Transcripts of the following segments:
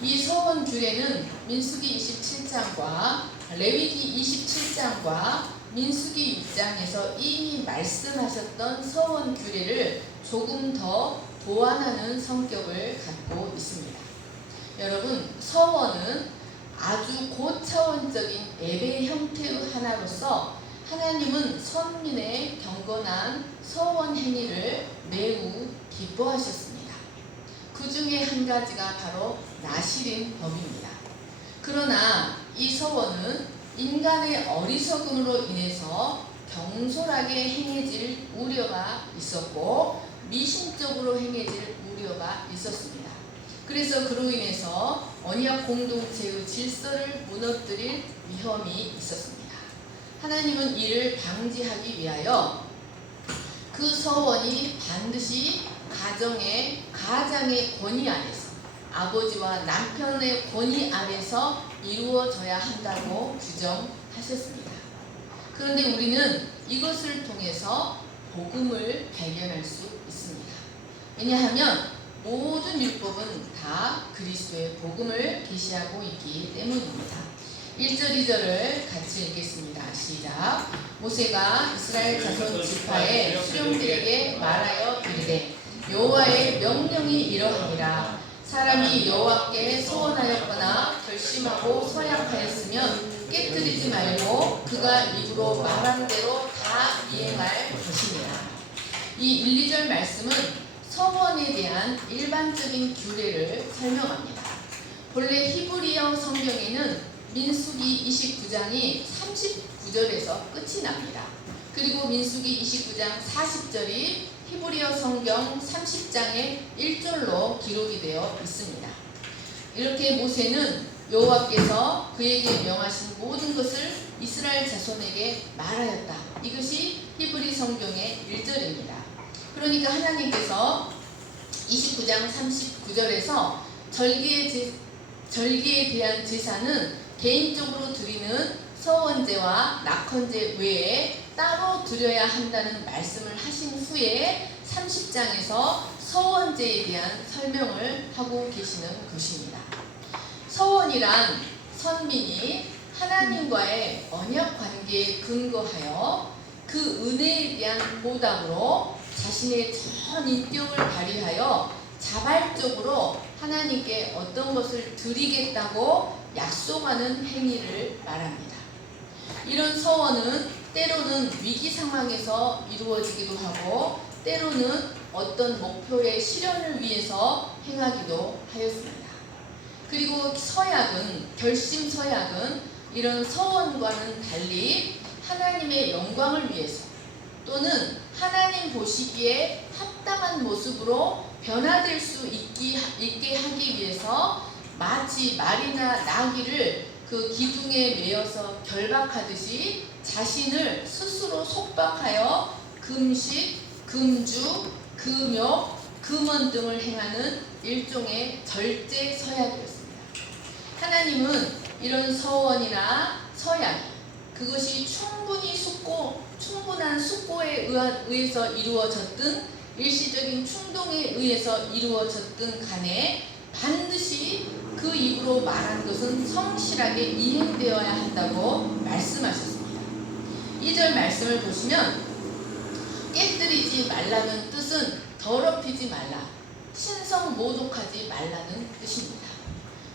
이 서원 규례는 민수기 27장과 레위기 27장과 민수기 6장에서 이미 말씀하셨던 서원 규례를 조금 더 보완하는 성격을 갖고 있습니다. 여러분, 서원은 아주 고차원적인 예배 형태의 하나로서 하나님은 선민의 경건한 서원 행위를 매우 기뻐하셨습니다. 그 중에 한 가지가 바로 나시린 법입니다. 그러나 이 서원은 인간의 어리석음으로 인해서 경솔하게 행해질 우려가 있었고 미신적으로 행해질 우려가 있었습니다. 그래서 그로 인해서 언약 공동체의 질서를 무너뜨릴 위험이 있었습니다. 하나님은 이를 방지하기 위하여 그 서원이 반드시 가장의 권위 아래서, 아버지와 남편의 권위 아래서 이루어져야 한다고 규정하셨습니다. 그런데 우리는 이것을 통해서 복음을 발견할 수 있습니다. 왜냐하면 모든 율법은 다 그리스도의 복음을 계시하고 있기 때문입니다. 1절 2절을 같이 읽겠습니다. 시작. 모세가 이스라엘 자손 지파의 수령들에게 말하여 이르되 여호와의 명령이 이러하니라. 사람이 여호와께 소원하였거나 결심하고 서약하였으면 깨뜨리지 말고 그가 입으로 말한 대로 다 이행할 것이니라. 이 1, 2절 말씀은 서원에 대한 일반적인 규례를 설명합니다. 본래 히브리어 성경에는 민수기 29장이 39절에서 끝이 납니다. 그리고 민수기 29장 40절이 히브리어 성경 30장의 1절로 기록이 되어 있습니다. 이렇게 모세는 여호와께서 그에게 명하신 모든 것을 이스라엘 자손에게 말하였다. 이것이 히브리 성경의 1절입니다. 그러니까 하나님께서 29장 39절에서 절기에 대한 제사는 개인적으로 드리는 서원제와 낙헌제 외에 따로 드려야 한다는 말씀을 하신 후에 30장에서 서원제에 대한 설명을 하고 계시는 것입니다. 서원이란 선민이 하나님과의 언약 관계에 근거하여 그 은혜에 대한 보답으로 자신의 전 인격을 발휘하여 자발적으로 하나님께 어떤 것을 드리겠다고 약속하는 행위를 말합니다. 이런 서원은 때로는 위기 상황에서 이루어지기도 하고 때로는 어떤 목표의 실현을 위해서 행하기도 하였습니다. 그리고 결심 서약은 이런 서원과는 달리 하나님의 영광을 위해서 또는 하나님 보시기에 합당한 모습으로 변화될 수 있게 하기 위해서 마치 말이나 나귀를 그 기둥에 매어서 결박하듯이 자신을 스스로 속박하여 금식, 금주, 금욕, 금언 등을 행하는 일종의 절제 서약이었습니다. 하나님은 이런 서원이나 서약, 그것이 충분한 숙고에 의해서 이루어졌든 일시적인 충동에 의해서 이루어졌든 간에 반드시 그 입으로 말한 것은 성실하게 이행되어야 한다고 말씀하셨습니다. 2절 말씀을 보시면 깨뜨리지 말라는 뜻은 더럽히지 말라, 신성 모독하지 말라는 뜻입니다.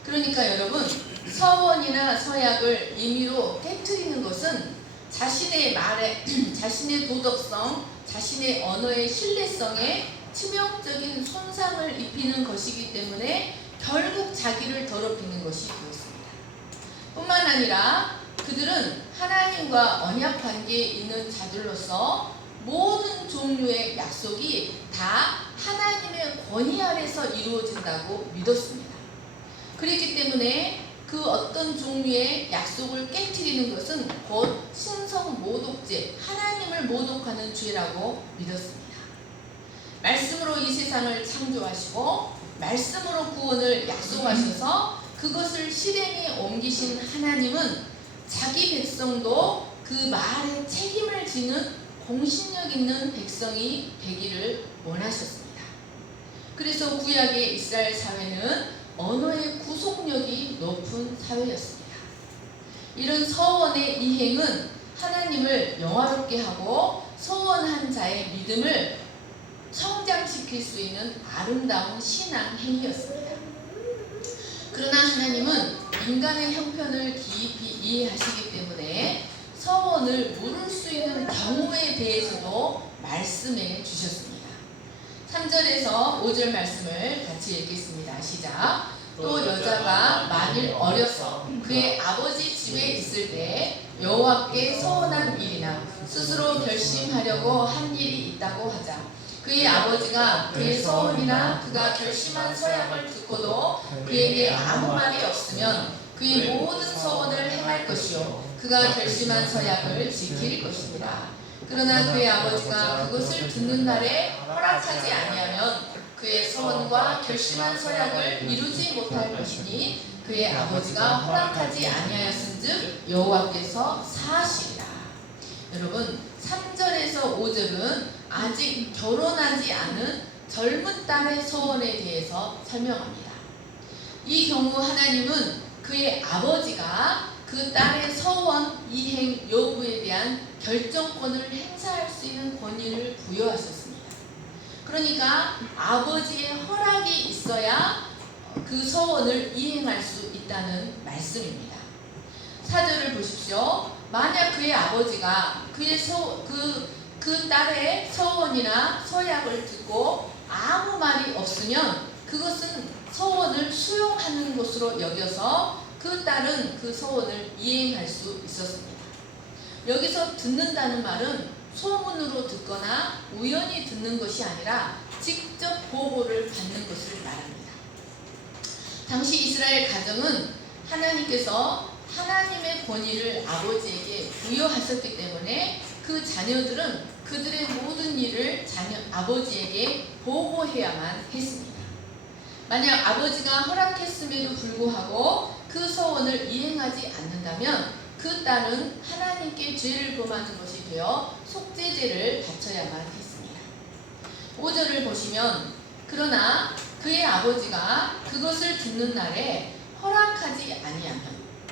그러니까 여러분, 서원이나 서약을 임의로 깨뜨리는 것은 자신의 말에, 자신의 도덕성, 자신의 언어의 신뢰성에 치명적인 손상을 입히는 것이기 때문에 결국 자기를 더럽히는 것이 되었습니다. 뿐만 아니라 그들은 하나님과 언약 관계에 있는 자들로서 모든 종류의 약속이 다 하나님의 권위 아래서 이루어진다고 믿었습니다. 그렇기 때문에 그 어떤 종류의 약속을 깨트리는 것은 곧 신성 모독죄, 하나님을 모독하는 죄라고 믿었습니다. 말씀으로 이 세상을 창조하시고 말씀으로 구원을 약속하셔서 그것을 실행에 옮기신 하나님은 자기 백성도 그 말에 책임을 지는 공신력 있는 백성이 되기를 원하셨습니다. 그래서 구약의 이스라엘 사회는 언어의 구속력이 높은 사회였습니다. 이런 서원의 이행은 하나님을 영화롭게 하고 서원한 자의 믿음을 성장시킬 수 있는 아름다운 신앙 행위였습니다. 그러나 하나님은 인간의 형편을 깊이 이해하시기 때문에 서원을 물을 수 있는 경우에 대해서도 말씀해 주셨습니다. 3절에서 5절 말씀을 같이 읽겠습니다. 시작. 또 여자가 만일 어려서 그의 아버지 집에 있을 때 여호와께 서원한 일이나 스스로 결심하려고 한 일이 있다고 하자. 그의 아버지가 그의 서원이나 그가 결심한 서약을 듣고도 그에게 아무 말이 없으면 그의 모든 서원을 행할 것이요 그가 결심한 서약을 지킬 것입니다. 그러나 그의 아버지가 그것을 듣는 날에 허락하지 아니하면 그의 서원과 결심한 서약을 이루지 못할 것이니 그의 아버지가 허락하지 아니하였은즉 여호와께서 사하시리라. 여러분 3절에서 5절은 아직 결혼하지 않은 젊은 딸의 서원에 대해서 설명합니다. 이 경우 하나님은 그의 아버지가 그 딸의 서원 이행 여부에 대한 결정권을 행사할 수 있는 권위를 부여하셨습니다. 그러니까 아버지의 허락이 있어야 그 서원을 이행할 수 있다는 말씀입니다. 4절을 보십시오. 만약 그의 아버지가 그 딸의 서원이나 서약을 듣고 아무 말이 없으면 그것은 서원을 수용하는 것으로 여겨서 그 딸은 그 서원을 이행할 수 있었습니다. 여기서 듣는다는 말은 소문으로 듣거나 우연히 듣는 것이 아니라 직접 보고를 받는 것을 말합니다. 당시 이스라엘 가정은 하나님께서 하나님의 권위를 아버지에게 부여하셨기 때문에 그 자녀들은 그들의 모든 일을 아버지에게 보고해야만 했습니다. 만약 아버지가 허락했음에도 불구하고 그 서원을 이행하지 않는다면 그 딸은 하나님께 죄를 범하는 것이 되어 속죄제를 바쳐야만 했습니다. 5절을 보시면 그러나 그의 아버지가 그것을 듣는 날에 허락하지 아니하면,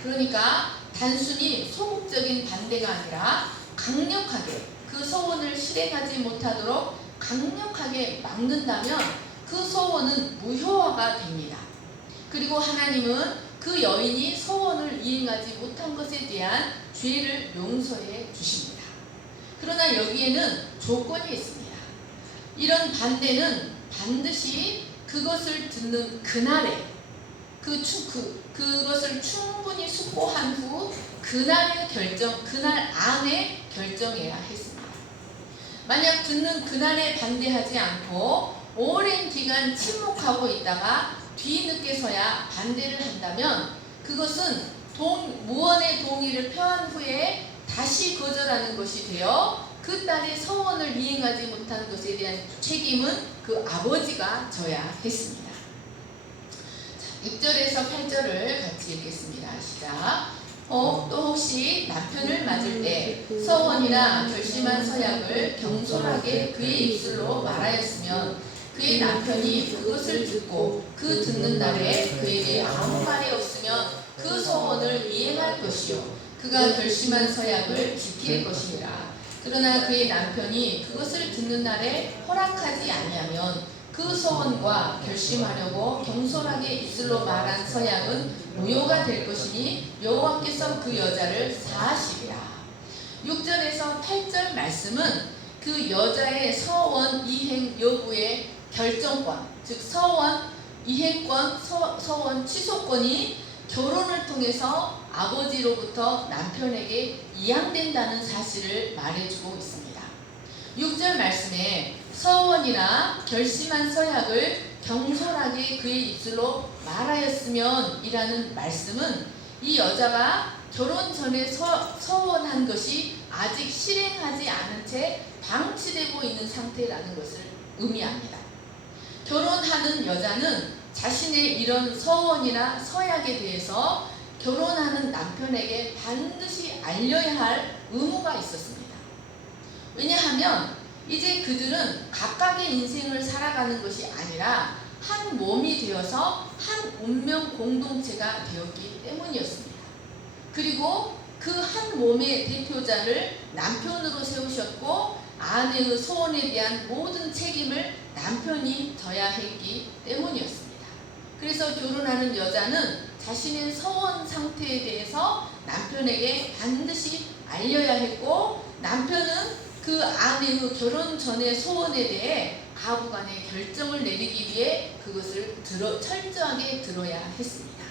그러니까 단순히 소극적인 반대가 아니라 강력하게 그 서원을 실행하지 못하도록 강력하게 막는다면 그 서원은 무효화가 됩니다. 그리고 하나님은 그 여인이 서원을 이행하지 못한 것에 대한 죄를 용서해 주십니다. 그러나 여기에는 조건이 있습니다. 이런 반대는 반드시 그것을 듣는 그날에 그것을 충분히 숙고한 후 그날 안에 결정해야 했습니다. 만약 듣는 그날에 반대하지 않고 오랜 기간 침묵하고 있다가 뒤늦게서야 반대를 한다면 그것은 무언의 동의를 표한 후에 다시 거절하는 것이 되어 그 딸의 서원을 이행하지 못한 것에 대한 책임은 그 아버지가 져야 했습니다. 6절에서 8절을 같이 읽겠습니다. 시작. 또 혹시 남편을 맞을 때 서원이나 결심한 서약을 경솔하게 그의 입술로 말하였으면 그의 남편이 그것을 듣고 그 듣는 날에 그에게 아무 말이 없으면 그 서원을 이행할 것이요 그가 결심한 서약을 지킬 것이니라. 그러나 그의 남편이 그것을 듣는 날에 허락하지 아니하면 그 서원과 결심하려고 경솔하게 입술로 말한 서약은 무효가 될 것이니 여호와께서 그 여자를 사하시리라. 6절에서 8절 말씀은 그 여자의 서원 이행 여부의 결정권, 즉 서원 이행권, 서원 취소권이 결혼을 통해서 아버지로부터 남편에게 이양된다는 사실을 말해주고 있습니다. 6절 말씀에 서원이나 결심한 서약을 경솔하게 그의 입술로 말하였으면 이라는 말씀은 이 여자가 결혼 전에 서원한 것이 아직 실행하지 않은 채 방치되고 있는 상태라는 것을 의미합니다. 결혼하는 여자는 자신의 이런 서원이나 서약에 대해서 결혼하는 남편에게 반드시 알려야 할 의무가 있었습니다. 왜냐하면 이제 그들은 각각의 인생을 살아가는 것이 아니라 한 몸이 되어서 한 운명 공동체가 되었기 때문이었습니다. 그리고 그 한 몸의 대표자를 남편으로 세우셨고 아내의 소원에 대한 모든 책임을 남편이 져야 했기 때문이었습니다. 그래서 결혼하는 여자는 자신의 소원 상태에 대해서 남편에게 반드시 알려야 했고, 남편은 그 아내의 결혼 전의 소원에 대해 가부간의 결정을 내리기 위해 그것을 철저하게 들어야 했습니다.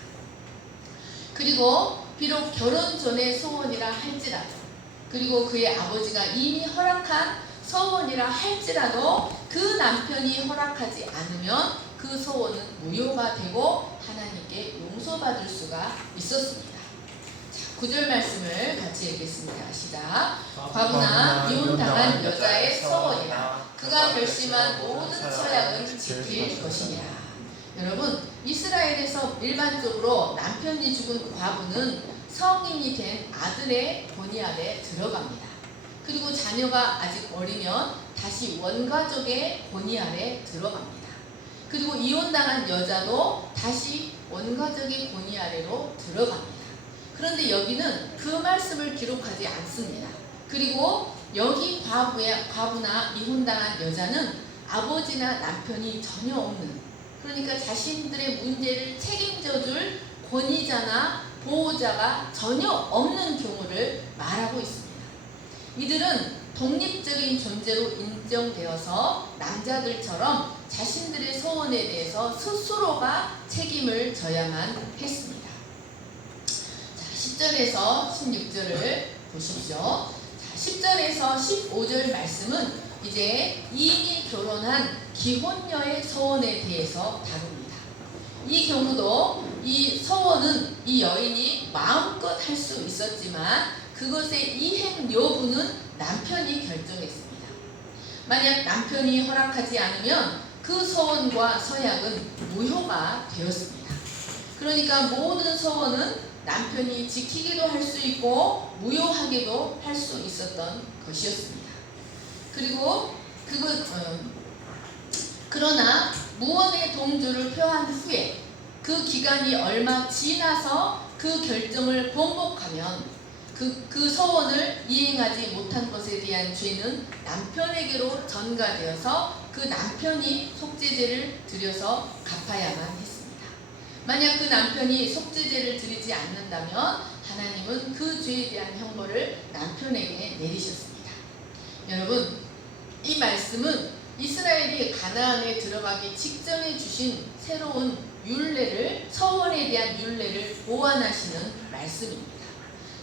그리고 비록 결혼 전의 소원이라 할지라도, 그리고 그의 아버지가 이미 허락한 소원이라 할지라도 그 남편이 허락하지 않으면 그 소원은 무효가 되고 하나님께 용서받을 수가 있었습니다. 자, 9절 말씀을 같이 읽겠습니다. 시작. 과부나 이혼당한 여자의 소원이라 그가 결심한 모든 서약은 지킬 것이니라. 여러분, 이스라엘에서 일반적으로 남편이 죽은 과부는 성인이 된 아들의 권위 아래 들어갑니다. 그리고 자녀가 아직 어리면 다시 원가족의 권위 아래 들어갑니다. 그리고 이혼당한 여자도 다시 원가족의 권위 아래로 들어갑니다. 그런데 여기는 그 말씀을 기록하지 않습니다. 그리고 여기 과부나 이혼당한 여자는 아버지나 남편이 전혀 없는, 그러니까 자신들의 문제를 책임져줄 권위자나 보호자가 전혀 없는 경우를 말하고 있습니다. 이들은 독립적인 존재로 인정되어서 남자들처럼 자신들의 소원에 대해서 스스로가 책임을 져야만 했습니다. 자, 10절에서 16절을 보십시오. 자, 10절에서 15절 말씀은 이제 이인이 결혼한 기혼녀의 소원에 대해서 다룹니다. 이 경우도 이 소원은 이 여인이 마음껏 할 수 있었지만 그것의 이행 여부는 남편이 결정했습니다. 만약 남편이 허락하지 않으면 그 소원과 서약은 무효가 되었습니다. 그러니까 모든 소원은 남편이 지키기도 할 수 있고 무효하게도 할 수 있었던 것이었습니다. 그리고 그러나 무언의 동조를 표한 후에 그 기간이 얼마 지나서 그 결정을 번복하면 그 소원을 이행하지 못한 것에 대한 죄는 남편에게로 전가되어서 그 남편이 속죄제를 드려서 갚아야만 했습니다. 만약 그 남편이 속죄제를 드리지 않는다면 하나님은 그 죄에 대한 형벌을 남편에게 내리셨습니다. 여러분, 이 말씀은 이스라엘이 가나안에 들어가기 직전에 주신 새로운 율례를, 서원에 대한 율례를 보완하시는 말씀입니다.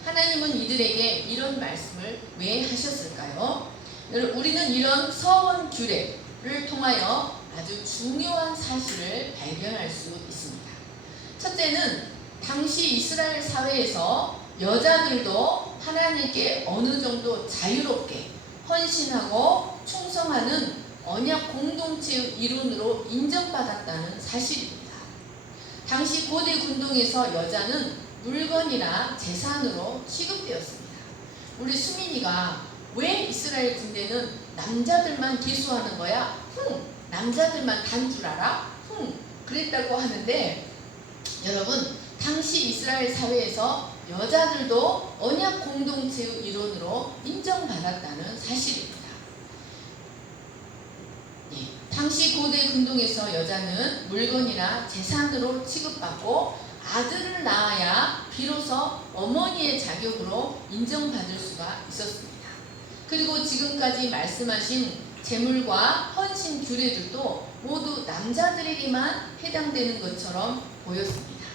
하나님은 이들에게 이런 말씀을 왜 하셨을까요? 우리는 이런 서원 규례를 통하여 아주 중요한 사실을 발견할 수 있습니다. 첫째는 당시 이스라엘 사회에서 여자들도 하나님께 어느 정도 자유롭게 헌신하고 충성하는 언약 공동체의 일원으로 인정받았다는 사실입니다. 당시 고대 군동에서 여자는 물건이나 재산으로 취급되었습니다. 우리 수민이가 왜 이스라엘 군대는 남자들만 기수하는 거야? 남자들만 단 줄 알아? 그랬다고 하는데, 여러분, 당시 이스라엘 사회에서 여자들도 언약 공동체의 일원으로 인정받았다는 사실입니다. 당시 고대 군동에서 여자는 물건이나 재산으로 취급받고 아들을 낳아야 비로소 어머니의 자격으로 인정받을 수가 있었습니다. 그리고 지금까지 말씀하신 제물과 헌신 규례들도 모두 남자들에게만 해당되는 것처럼 보였습니다.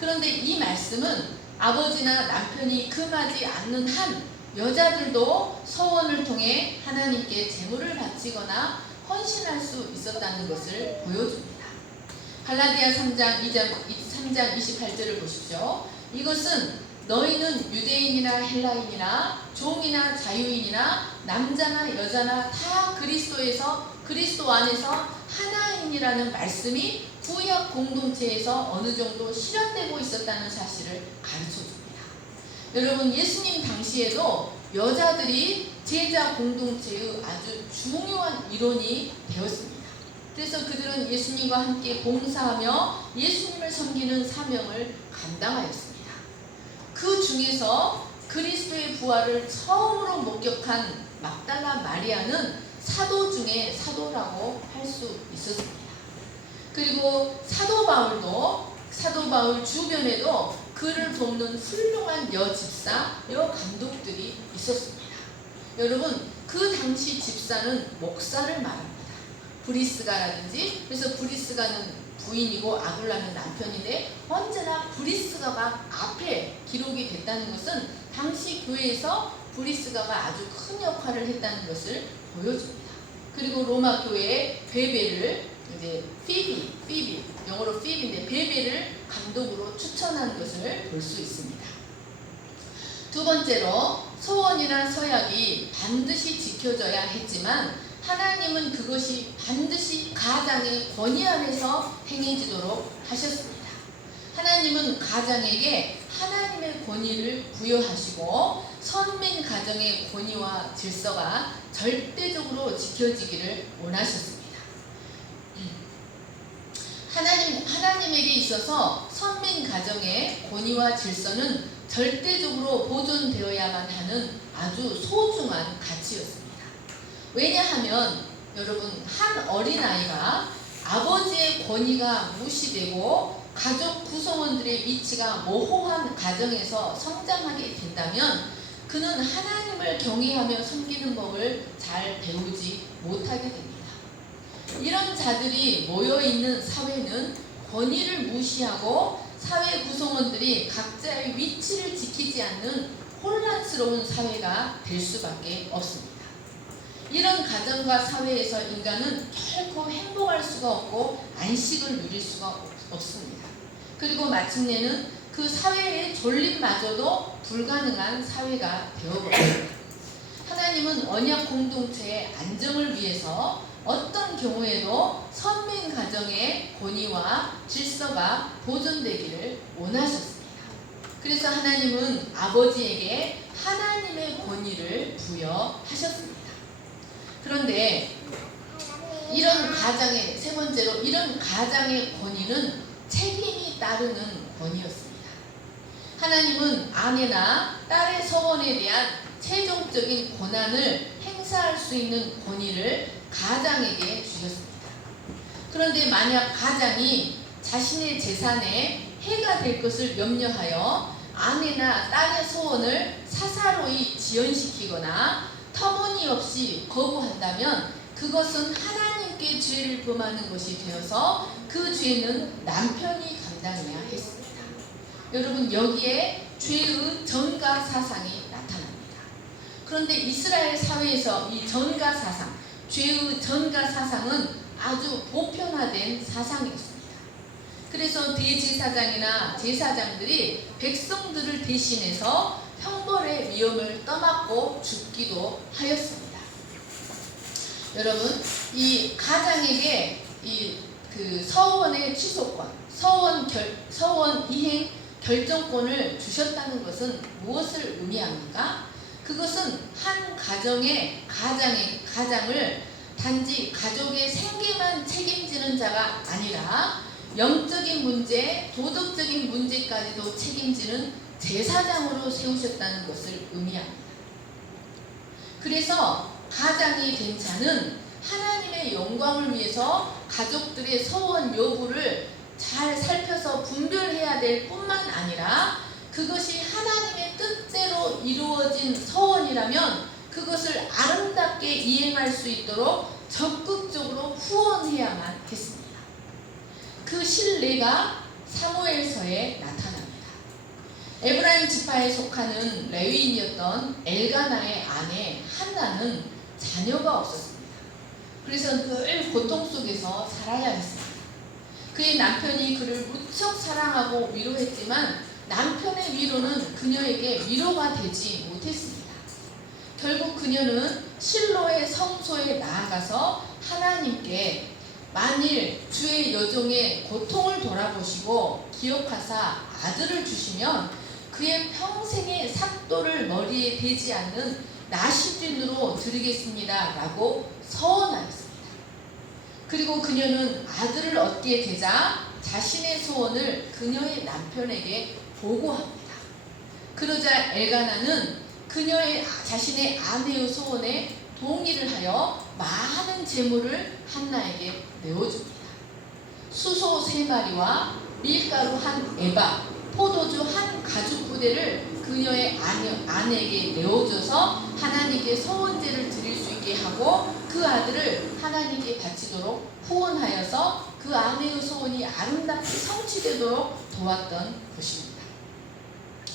그런데 이 말씀은 아버지나 남편이 금하지 않는 한 여자들도 서원을 통해 하나님께 제물을 바치거나 헌신할 수 있었다는 것을 보여줍니다. 갈라디아 3장 28절을 보십시오. 이것은 너희는 유대인이나 헬라인이나 종이나 자유인이나 남자나 여자나 다 그리스도 안에서 하나인이라는 말씀이 구약 공동체에서 어느 정도 실현되고 있었다는 사실을 가르쳐줍니다. 여러분, 예수님 당시에도 여자들이 제자 공동체의 아주 중요한 일원이 되었습니다. 그래서 그들은 예수님과 함께 봉사하며 예수님을 섬기는 사명을 감당하였습니다. 그 중에서 그리스도의 부활을 처음으로 목격한 막달라 마리아는 사도 중에 사도라고 할 수 있었습니다. 그리고 사도 바울 주변에도 그를 돕는 훌륭한 여집사, 여감독들이 있었습니다. 여러분, 그 당시 집사는 목사를 말합니다. 브리스가라든지, 그래서 브리스가는 부인이고 아굴라는 남편인데 언제나 브리스가가 앞에 기록이 됐다는 것은 당시 교회에서 브리스가가 아주 큰 역할을 했다는 것을 보여줍니다. 그리고 로마 교회의 베베를 이제 피비 영어로 피비인데 베베를 감독으로 추천한 것을 볼 수 있습니다. 두 번째로 소원이나 서약이 반드시 지켜져야 했지만 하나님은 그것이 반드시 가장의 권위 안에서 행해지도록 하셨습니다. 하나님은 가장에게 하나님의 권위를 부여하시고 선민 가정의 권위와 질서가 절대적으로 지켜지기를 원하셨습니다. 하나님에게 있어서 선민 가정의 권위와 질서는 절대적으로 보존되어야만 하는 아주 소중한 가치였습니다. 왜냐하면 여러분, 한 어린아이가 아버지의 권위가 무시되고 가족 구성원들의 위치가 모호한 가정에서 성장하게 된다면 그는 하나님을 경외하며 섬기는 법을 잘 배우지 못하게 됩니다. 이런 자들이 모여있는 사회는 권위를 무시하고 사회 구성원들이 각자의 위치를 지키지 않는 혼란스러운 사회가 될 수밖에 없습니다. 이런 가정과 사회에서 인간은 결코 행복할 수가 없고 안식을 누릴 수가 없습니다. 그리고 마침내는 그 사회의 존립마저도 불가능한 사회가 되어버립니다. 하나님은 언약 공동체의 안정을 위해서 어떤 경우에도 선민 가정의 권위와 질서가 보존되기를 원하셨습니다. 그래서 하나님은 아버지에게 하나님의 권위를 부여하셨습니다. 그런데 이런 가장의 세 번째로 이런 가장의 권위는 책임이 따르는 권위였습니다. 하나님은 아내나 딸의 서원에 대한 최종적인 권한을 행사할 수 있는 권위를 가장에게 주셨습니다. 그런데 만약 가장이 자신의 재산에 해가 될 것을 염려하여 아내나 딸의 소원을 사사로이 지연시키거나 터무니없이 거부한다면 그것은 하나님께 죄를 범하는 것이 되어서 그 죄는 남편이 감당해야 했습니다. 여러분, 여기에 죄의 전가 사상이 나타납니다. 그런데 이스라엘 사회에서 이 전가 사상, 죄의 전가 사상은 아주 보편화된 사상이었습니다. 그래서 대제사장이나 제사장들이 백성들을 대신해서 형벌의 위험을 떠맡고 죽기도 하였습니다. 여러분, 이 가장에게 그 서원의 취소권, 서원 이행 결정권을 주셨다는 것은 무엇을 의미합니까? 그것은 한 가정의 가장을 단지 가족의 생계만 책임지는 자가 아니라 영적인 문제, 도덕적인 문제까지도 책임지는 제사장으로 세우셨다는 것을 의미합니다. 그래서 가장이 된 자는 하나님의 영광을 위해서 가족들의 서원 여부를 잘 살펴서 분별해야 될 뿐만 아니라 그것이 하나님의 뜻대로 이루어진 서원이라면 그것을 아름답게 이행할 수 있도록 적극적으로 후원해야만 했습니다. 그 신뢰가 사무엘서에 나타납니다. 에브라임 지파에 속하는 레위인이었던 엘가나의 아내 한나는 자녀가 없었습니다. 그래서 늘 고통 속에서 살아야 했습니다. 그의 남편이 그를 무척 사랑하고 위로했지만 남편의 위로는 그녀에게 위로가 되지 못했습니다. 결국 그녀는 실로의 성소에 나아가서 하나님께 만일 주의 여종의 고통을 돌아보시고 기억하사 아들을 주시면 그의 평생의 삭도를 머리에 대지 않는 나시린으로 드리겠습니다 라고 서원하였습니다. 그리고 그녀는 아들을 얻게 되자 자신의 소원을 그녀의 남편에게 보고합니다. 그러자 엘가나는 그녀의 자신의 아내의 소원에 동의를 하여 많은 재물을 한나에게 내어줍니다. 수소 3마리와 밀가루 1에바, 포도주 1가죽부대를 그녀의 아내에게 내어줘서 하나님께 소원제를 드릴 수 있게 하고 그 아들을 하나님께 바치도록 후원하여서 그 아내의 소원이 아름답게 성취되도록 도왔던 것입니다.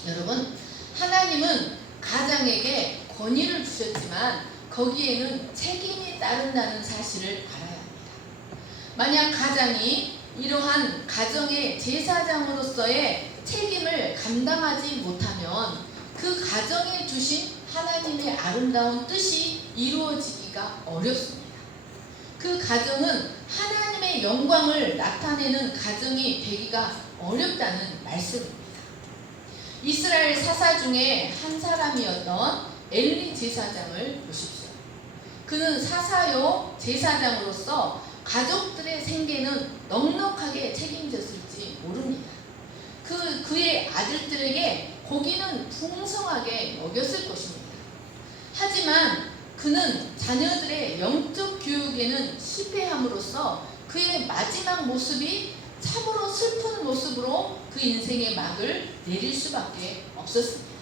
여러분, 하나님은 가장에게 권위를 주셨지만 거기에는 책임이 따른다는 사실을 알아야 합니다. 만약 가장이 이러한 가정의 제사장으로서의 책임을 감당하지 못하면 그 가정에 주신 하나님의 아름다운 뜻이 이루어지기가 어렵습니다. 그 가정은 하나님의 영광을 나타내는 가정이 되기가 어렵다는 말씀입니다. 이스라엘 사사 중에 한 사람이었던 엘리 제사장을 보십시오. 그는 사사요 제사장으로서 가족들의 생계는 넉넉하게 책임졌을지 모릅니다. 그의 아들들에게 고기는 풍성하게 먹였을 것입니다. 하지만 그는 자녀들의 영적 교육에는 실패함으로써 그의 마지막 모습이 참으로 슬픈 모습으로 그 인생의 막을 내릴 수밖에 없었습니다.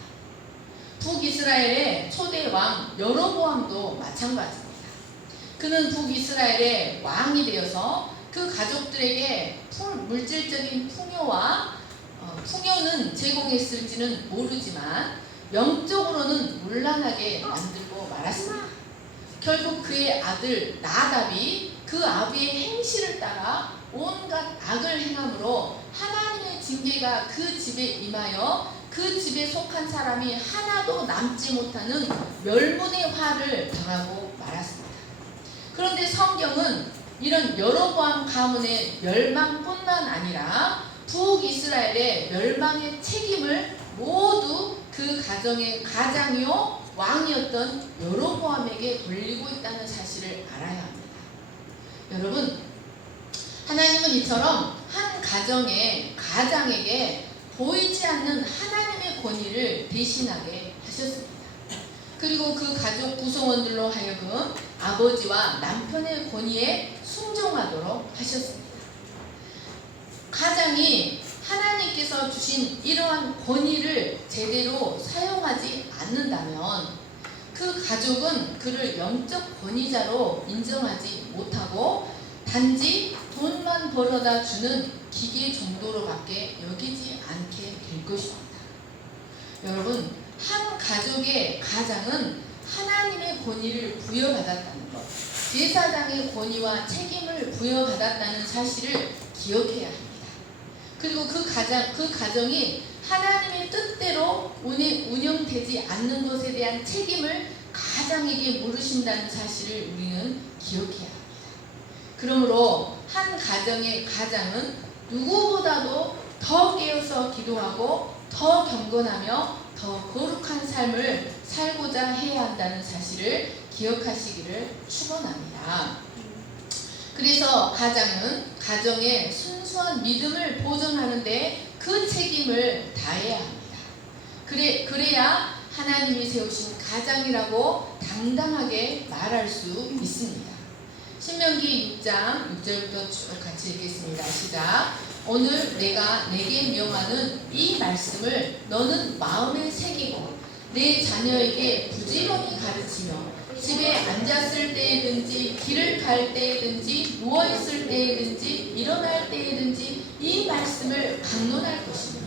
북이스라엘의 초대 왕 여로보암도 마찬가지입니다. 그는 북이스라엘의 왕이 되어서 그 가족들에게 물질적인 풍요는 제공했을지는 모르지만 영적으로는 문란하게 만들고 말았습니다. 결국 그의 아들 나답이 그 아비의 행실을 따라 온갖 악을 행함으로 하나님의 징계가 그 집에 임하여 그 집에 속한 사람이 하나도 남지 못하는 멸문의 화를 당하고 말았습니다. 그런데 성경은 이런 여로보암 가문의 멸망뿐만 아니라 북이스라엘의 멸망의 책임을 모두 그 가정의 가장이요 왕이었던 여로보암에게 돌리고 있다는 사실을 알아야 합니다. 여러분, 하나님은 이처럼 한 가정의 가장에게 보이지 않는 하나님의 권위를 대신하게 하셨습니다. 그리고 그 가족 구성원들로 하여금 아버지와 남편의 권위에 순종하도록 하셨습니다. 가장이 하나님께서 주신 이러한 권위를 제대로 사용하지 않는다면 그 가족은 그를 영적 권위자로 인정하지 못하고 단지 돈만 벌어다 주는 기계 정도로밖에 여기지 않게 될 것입니다. 여러분, 한 가족의 가장은 하나님의 권위를 부여받았다는 것, 제사장의 권위와 책임을 부여받았다는 사실을 기억해야 합니다. 그리고 그 가정이 하나님의 뜻대로 운영되지 않는 것에 대한 책임을 가장에게 물으신다는 사실을 우리는 기억해야 합니다. 그러므로 한 가정의 가장은 누구보다도 더 깨어서 기도하고 더 경건하며 더 거룩한 삶을 살고자 해야 한다는 사실을 기억하시기를 축원합니다. 그래서 가장은 가정의 순수한 믿음을 보존하는 데 그 책임을 다해야 합니다. 그래야 하나님이 세우신 가장이라고 당당하게 말할 수 있습니다. 신명기 6장 6절부터 쭉 같이 읽겠습니다. 시작. 오늘 내가 내게 명하는 이 말씀을 너는 마음에 새기고 내 자녀에게 부지런히 가르치며 집에 앉았을 때에든지 길을 갈 때에든지 누워있을 때에든지 일어날 때에든지 이 말씀을 강론할 것이며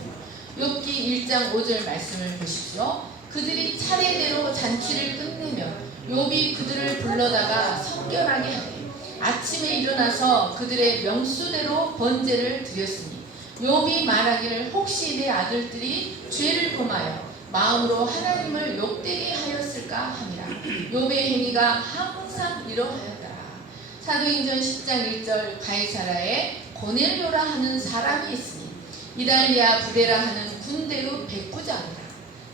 욥기 1장 5절 말씀을 보십시오. 그들이 차례대로 잔치를 끝내며 욥이 그들을 불러다가 성결하게 하되 아침에 일어나서 그들의 명수대로 번제를 드렸으니 욥이 말하기를 혹시 내 아들들이 죄를 범하여 마음으로 하나님을 욕되게 하였을까 하니라. 욥의 행위가 항상 이러하였더라. 사도행전 10장 1절 가이사라에 고넬료라 하는 사람이 있으니 이달리아 부데라 하는 군대의 백부장이라.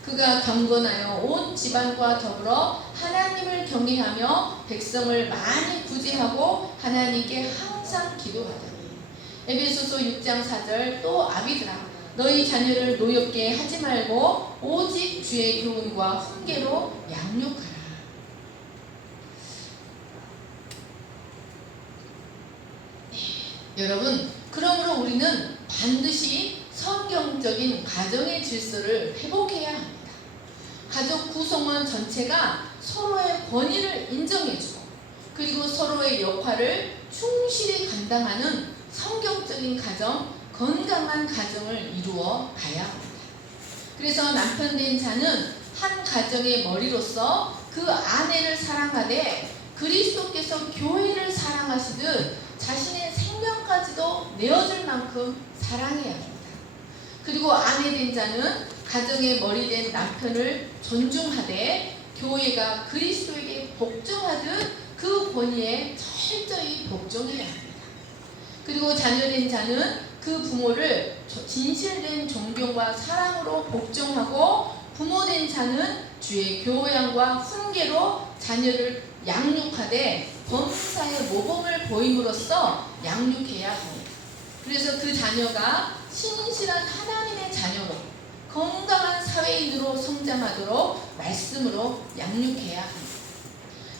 그가 경건하여 온 집안과 더불어 하나님을 경외하며 백성을 많이 구제하고 하나님께 항상 기도하더니. 에베소서 6장 4절 또 아비들아 너희 자녀를 노엽게 하지 말고 오직 주의 교훈과 훈계로 양육하라. 여러분, 그러므로 우리는 반드시 성경적인 가정의 질서를 회복해야 합니다. 가족 구성원 전체가 서로의 권위를 인정해주고 그리고 서로의 역할을 충실히 감당하는 성경적인 가정, 건강한 가정을 이루어 가야 합니다. 그래서 남편 된 자는 한 가정의 머리로서 그 아내를 사랑하되 그리스도께서 교회를 사랑하시듯 자신의 생명까지도 내어줄 만큼 사랑해야 합니다. 그리고 아내 된 자는 가정의 머리 된 남편을 존중하되 교회가 그리스도에게 복종하듯 그 권위에 철저히 복종해야 합니다. 그리고 자녀된 자는 그 부모를 진실된 존경과 사랑으로 복종하고 부모된 자는 주의 교양과 훈계로 자녀를 양육하되 범사의 모범을 보임으로써 양육해야 합니다. 그래서 그 자녀가 신실한 하나님의 자녀로 건강한 사회인으로 성장하도록 말씀으로 양육해야 합니다.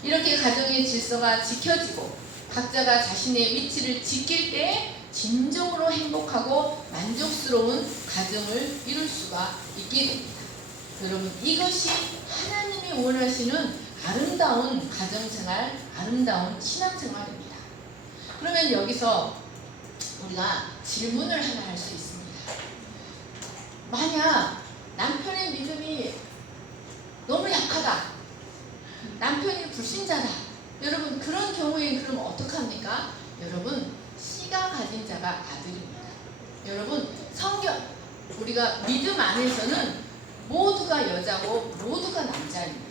이렇게 가정의 질서가 지켜지고 각자가 자신의 위치를 지킬 때 진정으로 행복하고 만족스러운 가정을 이룰 수가 있게 됩니다. 여러분, 이것이 하나님이 원하시는 아름다운 가정생활, 아름다운 신앙생활입니다. 그러면 여기서 우리가 질문을 하나 할 수 있습니다. 만약 남편의 믿음이 너무 약하다, 남편이 불신자다, 여러분 그런 경우에 그럼 어떡합니까? 여러분, 씨가 가진 자가 아들입니다. 여러분, 성경, 우리가 믿음 안에서는 모두가 여자고 모두가 남자입니다.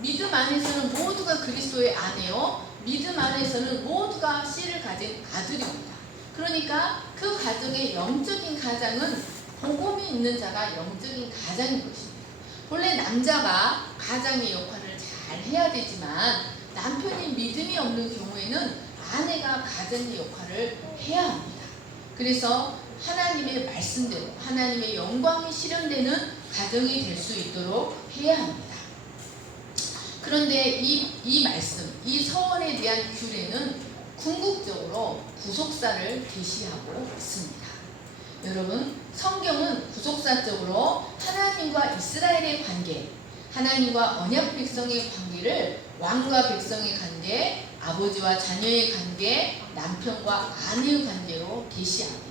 믿음 안에서는 모두가 그리스도의 아내요, 믿음 안에서는 모두가 씨를 가진 아들입니다. 그러니까 그 가정의 영적인 가장은 복음이 있는 자가 영적인 가장인 것입니다. 본래 남자가 가장의 역할을 잘 해야 되지만 남편이 믿음이 없는 경우에는 아내가 가장의 역할을 해야 합니다. 그래서 하나님의 말씀대로 하나님의 영광이 실현되는 가정이 될 수 있도록 해야 합니다. 그런데 이 말씀, 이 서원에 대한 규례는 궁극적으로 구속사를 계시하고 있습니다. 여러분, 성경은 구속사적으로 하나님과 이스라엘의 관계, 하나님과 언약 백성의 관계를 왕과 백성의 관계, 아버지와 자녀의 관계, 남편과 아내의 관계로 계시합니다.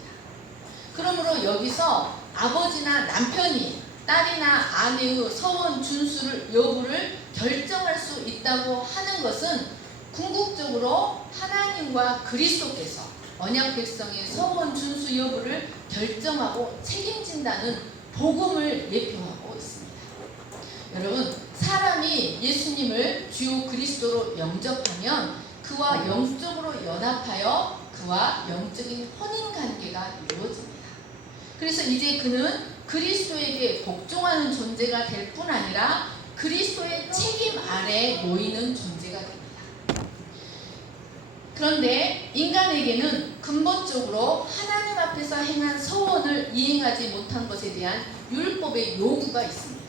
그러므로 여기서 아버지나 남편이 딸이나 아내의 서원 준수를 여부를 결정할 수 있다고 하는 것은 궁극적으로 하나님과 그리스도께서 언약 백성의 서원 준수 여부를 결정하고 책임진다는 복음을 예표하고 있습니다. 여러분, 사람이 예수님을 주요 그리스도로 영접하면 그와 영적으로 연합하여 그와 영적인 혼인관계가 이루어집니다. 그래서 이제 그는 그리스도에게 복종하는 존재가 될 뿐 아니라 그리스도의 책임 아래 놓이는 존재가 됩니다. 그런데 인간에게는 근본적으로 하나님 앞에서 행한 서원을 이행하지 못한 것에 대한 율법의 요구가 있습니다.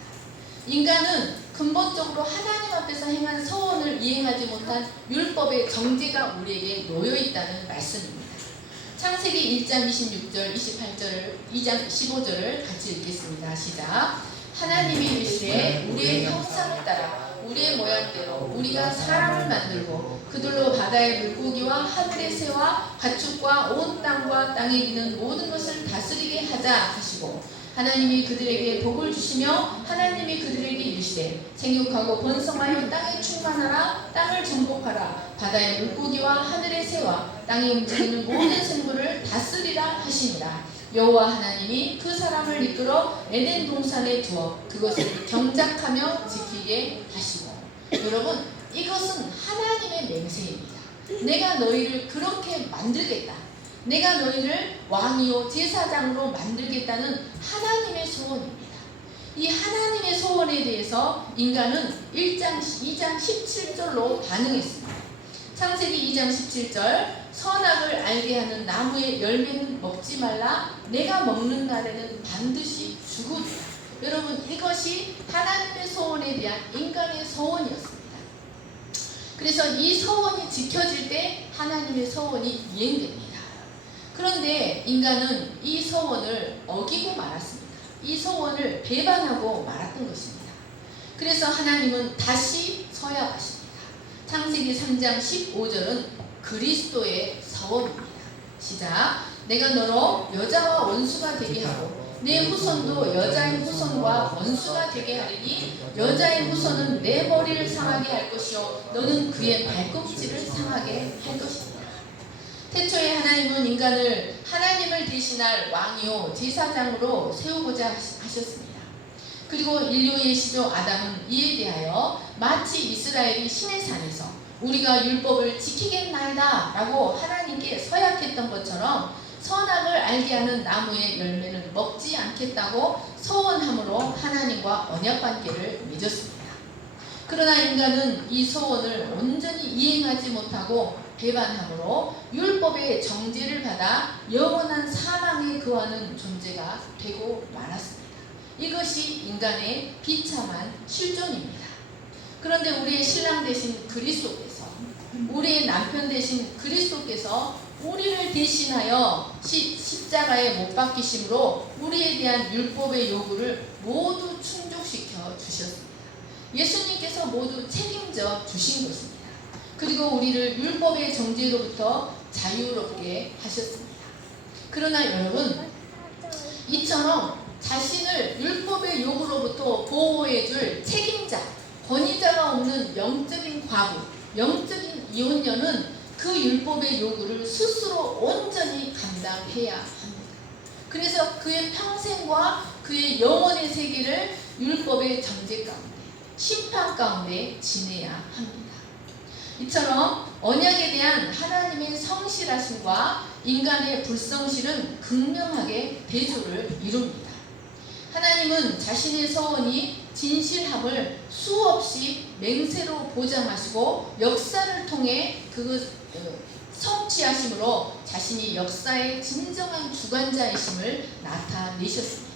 인간은 근본적으로 하나님 앞에서 행한 서원을 이행하지 못한 율법의 정죄가 우리에게 놓여 있다는 말씀입니다. 창세기 1장 26절, 28절, 2장 15절을 같이 읽겠습니다. 시작. 하나님이 이르시되 우리의 형상을 따라 우리의 모양대로 우리가 사람을 만들고 그들로 바다의 물고기와 하늘의 새와 가축과 온 땅과 땅에 기는 모든 것을 다스리게 하자 하시고 하나님이 그들에게 복을 주시며 하나님이 그들에게 이르시되 생육하고 번성하여 땅에 충만하라 땅을 정복하라 바다의 물고기와 하늘의 새와 땅에 움직이는 모든 생물을 다스리라 하시니라. 여호와 하나님이 그 사람을 이끌어 에덴 동산에 두어 그것을 경작하며 지키게 하시고. 여러분, 이것은 하나님의 맹세입니다. 내가 너희를 그렇게 만들겠다, 내가 너희를 왕이요 제사장으로 만들겠다는 하나님의 소원입니다. 이 하나님의 소원에 대해서 인간은 1장, 2장 17절로 반응했습니다. 창세기 2장 17절 선악을 알게 하는 나무의 열매는 먹지 말라 내가 먹는 날에는 반드시 죽으리라. 여러분 이것이 하나님의 소원에 대한 인간의 소원이었습니다. 그래서 이 소원이 지켜질 때 하나님의 소원이 이행됩니다. 그런데 인간은 이 소원을 어기고 말았습니다. 이 소원을 배반하고 말았던 것입니다. 그래서 하나님은 다시 서약하십니다. 창세기 3장 15절은 그리스도의 서원입니다. 시작. 내가 너로 여자와 원수가 되게 하고 내 후손도 여자의 후손과 원수가 되게 하리니 여자의 후손은 내 머리를 상하게 할 것이요 너는 그의 발꿈치를 상하게 할 것이다. 태초에 하나님은 인간을 하나님을 대신할 왕이요 제사장으로 세우고자 하셨습니다. 그리고 인류의 시조 아담은 이에 대하여 마치 이스라엘이 신의 산에서 우리가 율법을 지키겠나이다 라고 하나님께 서약했던 것처럼 선악을 알게 하는 나무의 열매는 먹지 않겠다고 소원함으로 하나님과 언약관계를 맺었습니다. 그러나 인간은 이 소원을 온전히 이행하지 못하고 배반함으로 율법의 정죄를 받아 영원한 사망에 거하는 존재가 되고 말았습니다. 이것이 인간의 비참한 실존입니다. 그런데 우리의 신랑 되신 그리스도께서 우리의 남편 되신 그리스도께서 우리를 대신하여 십자가에 못 박히심으로 우리에 대한 율법의 요구를 모두 충족시켜 주셨습니다. 예수님께서 모두 책임져 주신 것입니다. 그리고 우리를 율법의 정죄로부터 자유롭게 하셨습니다. 그러나 여러분 이처럼 자신을 율법의 요구로부터 보호해줄 책임자, 권위자가 없는 영적인 과부, 영적인 이혼녀는 그 율법의 요구를 스스로 온전히 감당해야 합니다. 그래서 그의 평생과 그의 영혼의 세계를 율법의 정죄 가운데, 심판 가운데 지내야 합니다. 이처럼 언약에 대한 하나님의 성실하심과 인간의 불성실은 극명하게 대조를 이룹니다. 하나님은 자신의 서원이 진실함을 수없이 맹세로 보장하시고 역사를 통해 그 성취하심으로 자신이 역사의 진정한 주관자이심을 나타내셨습니다.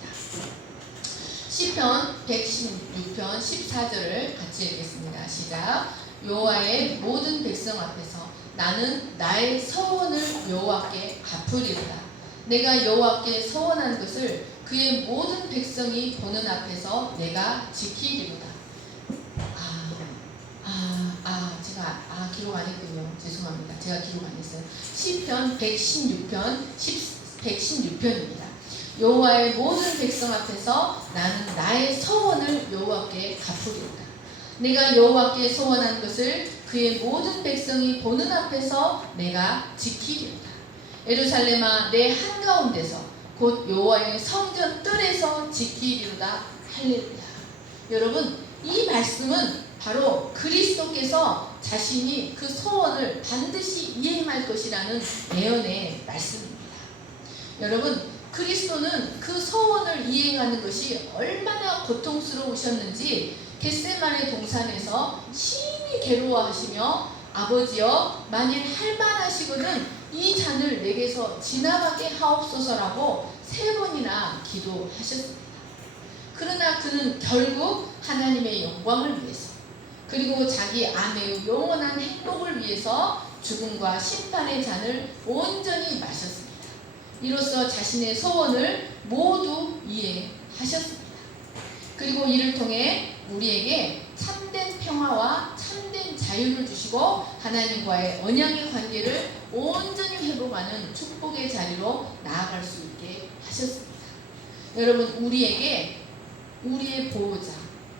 시편 116편 14절을 같이 읽겠습니다. 시작. 여호와의 모든 백성 앞에서 나는 나의 서원을 여호와께 갚으리로다. 내가 여호와께 서원한 것을 그의 모든 백성이 보는 앞에서 내가 지키리로다. 제가 기록 안 했군요. 죄송합니다. 제가 기록 안 했어요. 시편 116편입니다. 여호와의 모든 백성 앞에서 나는 나의 서원을 여호와께 갚으리로다. 내가 여호와께 서원한 것을 그의 모든 백성이 보는 앞에서 내가 지키리로다. 예루살렘아 내 한가운데서 곧 여호와의 성전 뜰에서 지키리로다. 할렐루야. 여러분 이 말씀은 바로 그리스도께서 자신이 그 소원을 반드시 이행할 것이라는 예언의 말씀입니다. 여러분 그리스도는 그 소원을 이행하는 것이 얼마나 고통스러우셨는지 겟세마네 동산에서 심히 괴로워하시며 아버지여 만일 할만하시거든 이 잔을 내게서 지나가게 하옵소서라고 3번이나 기도하셨습니다. 그러나 그는 결국 하나님의 영광을 위해서 그리고 자기 아내의 영원한 행복을 위해서 죽음과 심판의 잔을 온전히 마셨습니다. 이로써 자신의 소원을 모두 이해하셨습니다. 그리고 이를 통해 우리에게 참된 평화와 참된 자유를 주시고 하나님과의 언약의 관계를 온전히 회복하는 축복의 자리로 나아갈 수 있게 하셨습니다. 여러분 우리에게 우리의 보호자,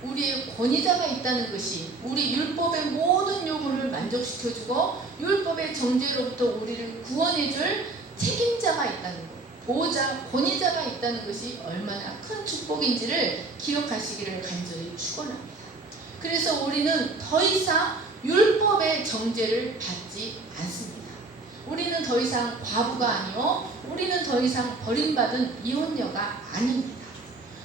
우리의 권위자가 있다는 것이 우리 율법의 모든 요구를 만족시켜주고 율법의 정죄로부터 우리를 구원해줄 책임자가 있다는 것, 보호자, 권위자가 있다는 것이 얼마나 큰 축복인지를 기억하시기를 간절히 축원합니다. 그래서 우리는 더 이상 율법의 정죄를 받지 않습니다. 우리는 더 이상 과부가 아니요 우리는 더 이상 버림받은 이혼녀가 아닙니다.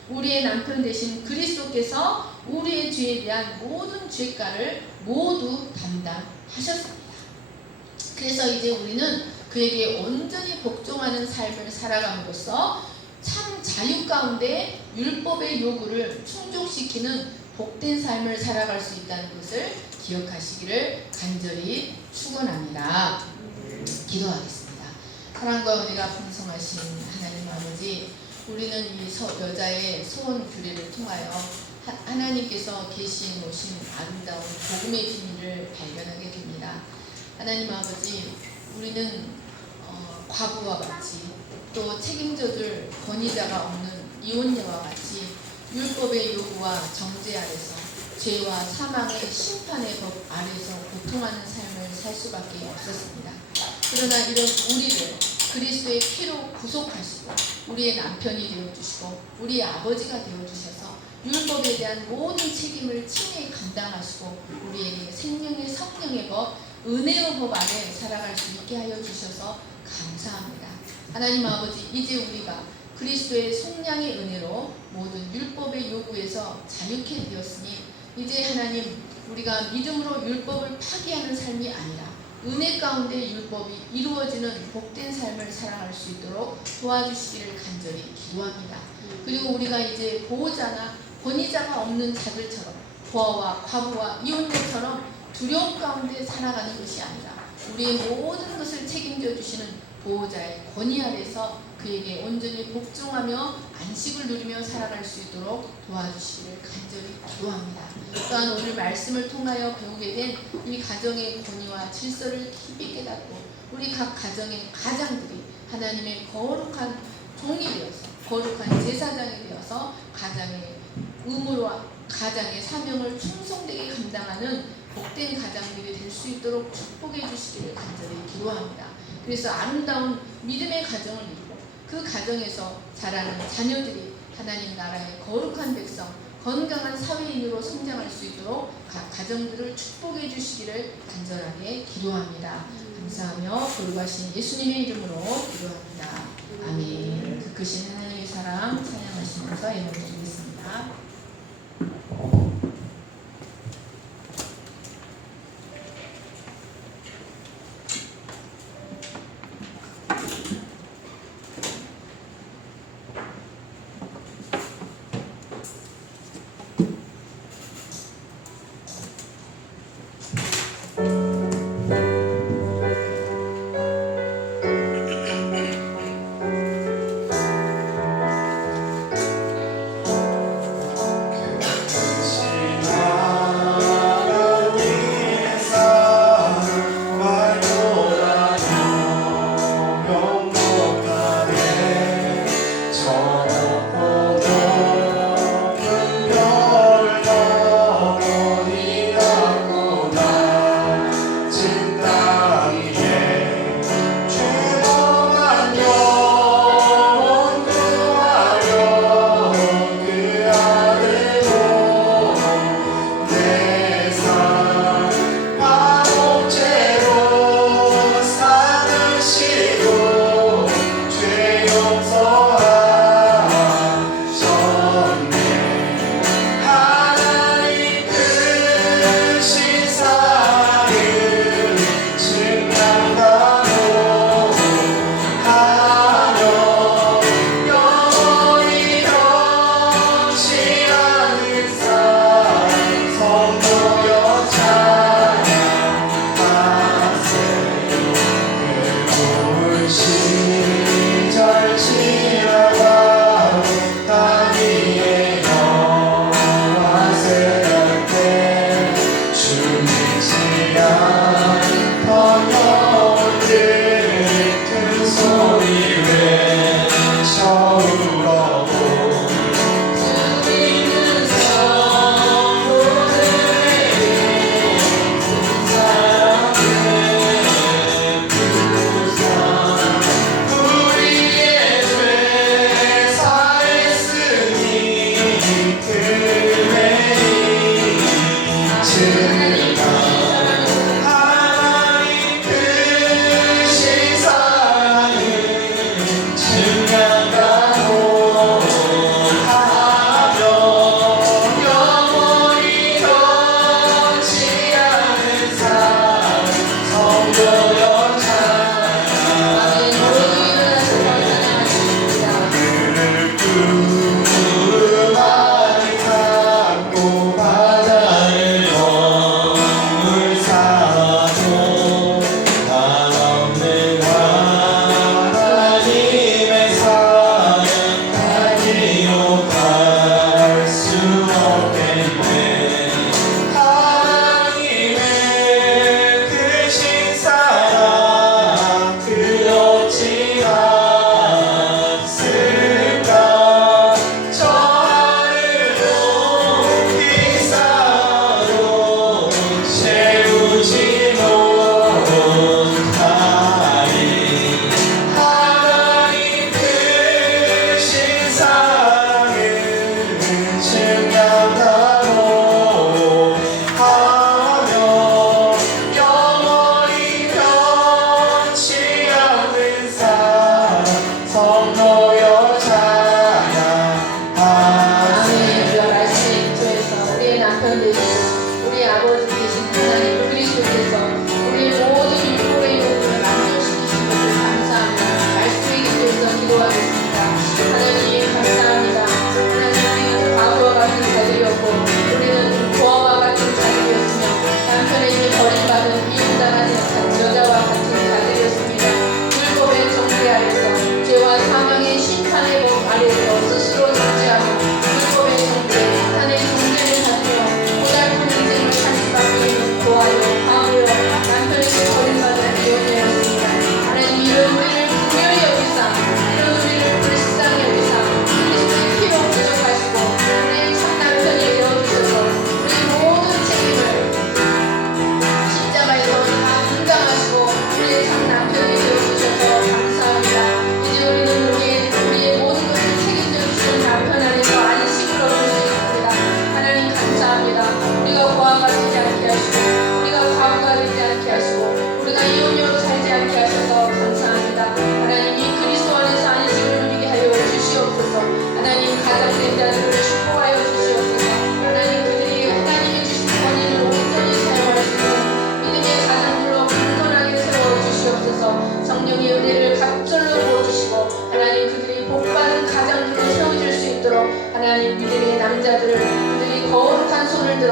우리의 남편 되신 그리스도께서 우리의 죄에 대한 모든 죄가를 모두 담당하셨습니다. 그래서 이제 우리는 그에게 온전히 복종하는 삶을 살아감으로써 참 자유 가운데 율법의 요구를 충족시키는 복된 삶을 살아갈 수 있다는 것을 기억하시기를 간절히 축원합니다. 기도하겠습니다. 사랑과 은혜가 풍성하신 하나님 아버지, 우리는 이 여자의 소원 규례를 통하여 하나님께서 계신 오신 아름다운 복음의 비밀을 발견하게 됩니다. 하나님 아버지, 우리는 과부와 같이 또 책임져줄 권위자가 없는 이혼녀와 같이 율법의 요구와 정죄 아래서 죄와 사망의 심판의 법 아래서 고통하는 삶을 살 수밖에 없었습니다. 그러나 이런 우리를 그리스도의 피로 구속하시고 우리의 남편이 되어주시고 우리의 아버지가 되어주셔서 율법에 대한 모든 책임을 친히 감당하시고 우리에게 생명의 성령의 법, 은혜의 법 안에 살아갈 수 있게 하여 주셔서 감사합니다. 하나님 아버지, 이제 우리가 그리스도의 속량의 은혜로 모든 율법의 요구에서 자유케 되었으니 이제 하나님, 우리가 믿음으로 율법을 파기하는 삶이 아니라 은혜 가운데 율법이 이루어지는 복된 삶을 살아갈 수 있도록 도와주시기를 간절히 기도합니다. 그리고 우리가 이제 보호자나 권위자가 없는 자들처럼 부하와 과부와 이혼녀처럼 두려움 가운데 살아가는 것이 아니라 우리의 모든 것을 책임져 주시는 보호자의 권위 아래서 그에게 온전히 복종하며 안식을 누리며 살아갈 수 있도록 도와주시기를 간절히 기도합니다. 또한 오늘 말씀을 통하여 배우게 된 이 가정의 권위와 질서를 깊이 깨닫고 우리 각 가정의 가장들이 하나님의 거룩한 종이 되어서 거룩한 제사장이 되어서 가장의 의무와 가장의 사명을 충성되게 감당하는 복된 가장들이 될 수 있도록 축복해 주시기를 간절히 기도합니다. 그래서 아름다운 믿음의 가정을 이루고 그 가정에서 자라는 자녀들이 하나님 나라의 거룩한 백성, 건강한 사회인으로 성장할 수 있도록 각 가정들을 축복해 주시기를 간절하게 기도합니다. 감사하며 돌보신 예수님의 이름으로 기도합니다. 아멘. 그 크신 하나님의 사랑 찬양하시면서 예물 드리겠습니다.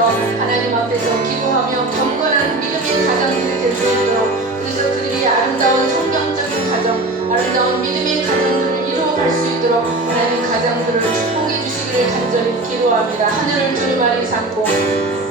위해서 하나님 앞에서 기도하며 경건한 믿음의 가정들이 될 수 있도록 그리스도들이 아름다운 성경적인 가정, 아름다운 믿음의 가정들을 이루어갈 수 있도록 하나님 가정들을 축복해 주시기를 간절히 기도합니다. 하늘을 두루마리 삼고